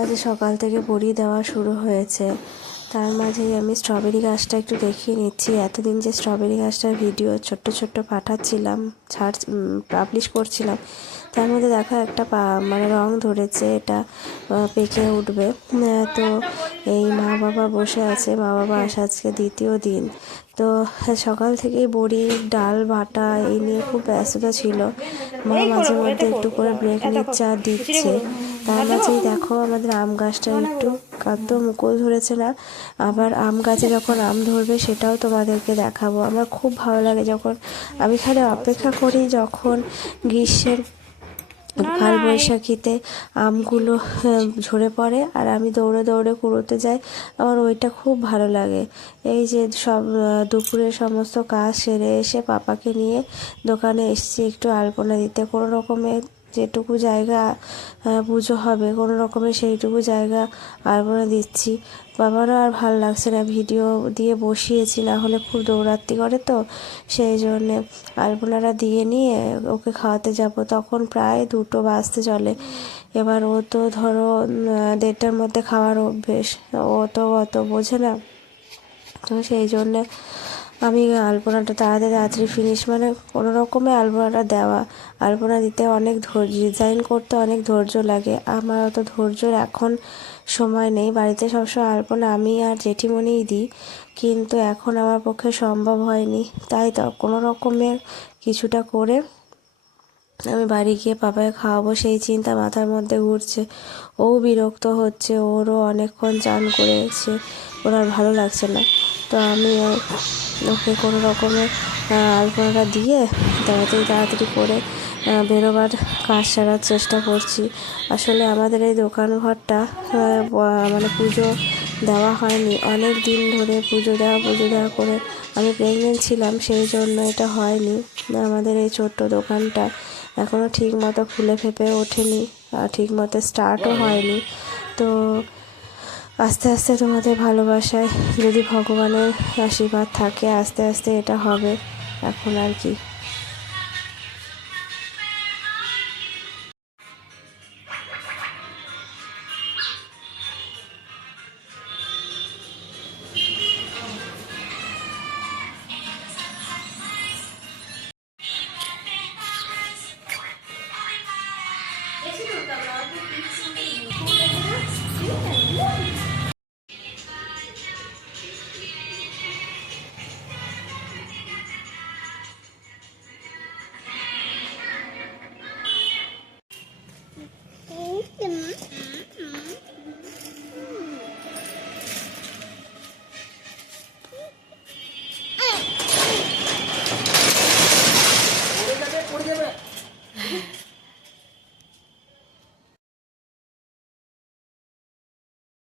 আজ সকাল থেকে বড়ি দেওয়া শুরু হয়েছে। তার মাঝেই আমি স্ট্রবেরি গাছটা একটু দেখিয়ে নিচ্ছি। এতদিন যে স্ট্রবেরি গাছটার ভিডিও ছোট্ট ছোট্ট পাঠাচ্ছিলাম ছাড় পাবলিশ করছিলাম তার মধ্যে দেখো একটা মানে রং ধরেছে এটা পেকে উঠবে। তো এই মা বাবা বসে আছে মা বাবা আসা আজকে দ্বিতীয় দিন। তো সকাল থেকেই বড়ি ডাল বাটা এই নিয়ে খুব ব্যস্ততা ছিল। মা মাঝে মধ্যে একটু করে ব্রেক নিচ্ছে আর দিচ্ছে। তার মাঝেই দেখো আমাদের আম গাছটা একটু কাদ্য মুকুল ধরেছে না। আবার আম গাছে যখন আম ধরবে সেটাও তোমাদেরকে দেখাবো। আমার খুব ভালো লাগে যখন আমি খালি অপেক্ষা করি যখন গ্রীষ্মের কাল বৈশাখীতে আমগুলো ঝরে পড়ে আর আমি দৌড়ে দৌড়ে কুড়োতে যাই, আমার ওইটা খুব ভালো লাগে। এই যে সব দুপুরে সমস্ত কাজ সেরে এসে পাপাকে নিয়ে দোকানে এসেছি একটু আলপনা দিতে। কোনো রকমের যেটুকু জায়গা পুজো হবে, কোনো রকমের সেইটুকু জায়গা আলপনা দিচ্ছি। বাবারও আর ভালো লাগছে না, ভিডিও দিয়ে বসিয়েছি, না হলে খুব দৌড়াত্তি করে তো, সেই জন্যে আলপনাটা দিয়ে নিয়ে ওকে খাওয়াতে যাব। তখন প্রায় দুটো বাজতে চলে। এবার ও তো ধরো দেড়টার মধ্যে খাওয়ার অভ্যেস। ও তো অত বোঝে না। তো সেই জন্যে আমি আলপনাটা তাড়াতাড়ি তাড়াতাড়ি ফিনিশ মানে কোনো রকমে আলপনাটা দেওয়া। আলপনা দিতে অনেক ধৈর্য ডিজাইন করতে অনেক ধৈর্য লাগে। আমার অত ধৈর্যর এখন সময় নেই। বাড়িতে সবসময় আলপনা আমি আর জেঠিমণিই দিই, কিন্তু এখন আমার পক্ষে সম্ভব হয়নি। তাই তো কোনো রকমের কিছুটা করে আমি বাড়ি গিয়ে পাপাকে খাওয়াবো, সেই চিন্তা মাথার মধ্যে ঘুরছে। ও বিরক্ত হচ্ছে, ওরও অনেকক্ষণ চান করেছে, ওর আর ভালো লাগছে না। তো আমি ওকে কোনো রকমে আলপনাটা দিয়ে তাড়াতাড়ি তাড়াতাড়ি করে বেরোবার কাজ সারার চেষ্টা করছি। আসলে আমাদের এই দোকান ঘরটা মানে পুজো দেওয়া হয়নি। অনেক দিন ধরে পুজো দেওয়া পুজো দেওয়া করে আমি প্রেগনেন্ট ছিলাম, সেই জন্য এটা হয়নি। আমাদের এই ছোট্ট দোকানটা এখনও ঠিক মতো ফুলে ফেপে ওঠেনি, আর ঠিক মতো স্টার্টও হয়নি। তো আস্তে আস্তে তোমাদের ভালোবাসায় যদি ভগবানের আশীর্বাদ থাকে, আস্তে আস্তে এটা হবে। এখন আর কি। 给你怎么啊啊